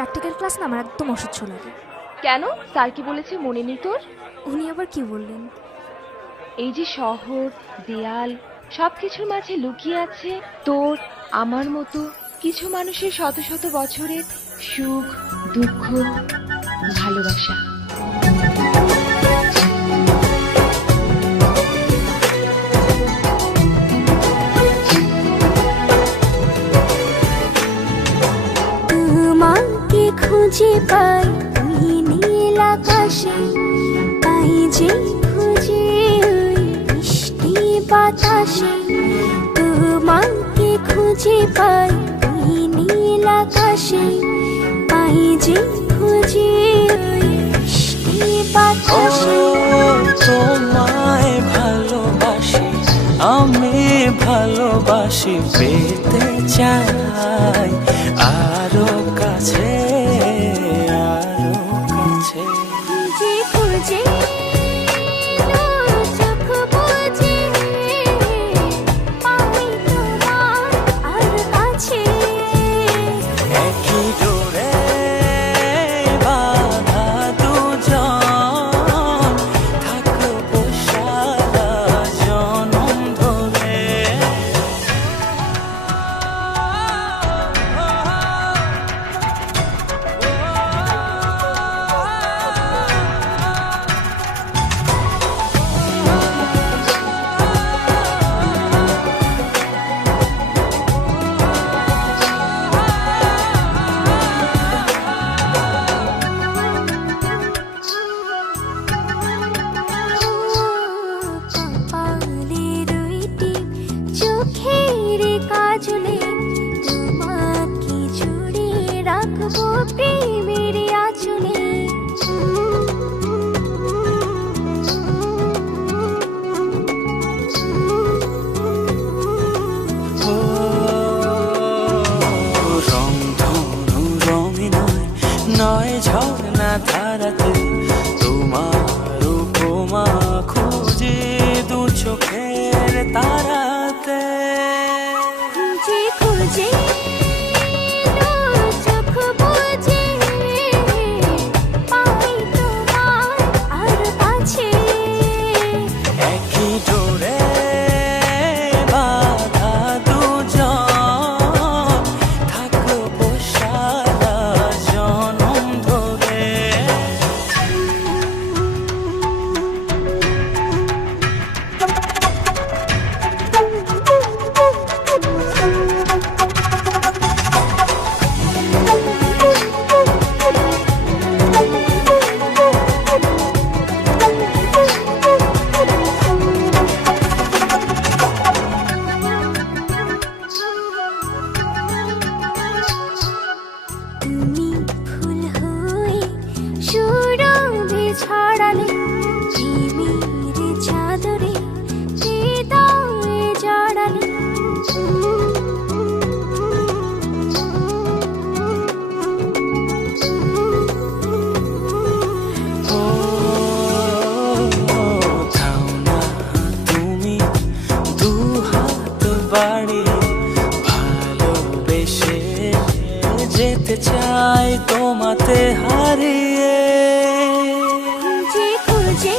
Practical class না আমার একদম অসহ্য লাগে। কেন? স্যার কি বলেছে মনে নেই তোর? উনি আবার কি বললেন? এই যে শহর, দেয়াল, সবকিছুর মাঝে লুকিয়ে আছে তোর আমার মতো কিছু মানুষের শত শত বছরের সুখ, দুঃখ, ভালোবাসা। তোমাকে খুঁজে পাই ওই নীল আকাশে, পাই যে খুঁজে ওই মিষ্টি বাতাসে। তোমাকে খুঁজে পাই ওই নীল আকাশে, পাই যে খুঁজে ওই মিষ্টি বাতাসে। তোমায় ভালোবাসি, আমি ভালোবাসি, পেতে চাই আরো কাছে, আরো কাছে। খুঁজে খুঁজে চোখ বুজে পাই তোমার আর কাছে। একই ডোরে বাঁধা দুজন, থাকবো সারা জনম ধরে। কপালের ওইটি চোখের কাজলে, তোমাকে জুড়ে রাখবো প্রেমের আঁচলে। রংধনু রঙে নয়, নয় ঝর্ণা ধারাতে, তোমার উপমা খুঁজে দু চোখের তারাতে। খুঁজে খুঁজে চোখ বুজে পাই তোমার আর কাছে। একই ডোরে বাঁধা দুজন, থাকবো সারা জনম ধরে। তুমি ফুল হয়ে সুরভি ছড়ালে, প্রেমের চাদরে হৃদয়ে জড়ালে। ও থাও না তুমি দু হাত বাড়িয়ে, ভালোবেসে যেতে চাই তোমাতে হারিয়ে। খুঁজে খুঁজে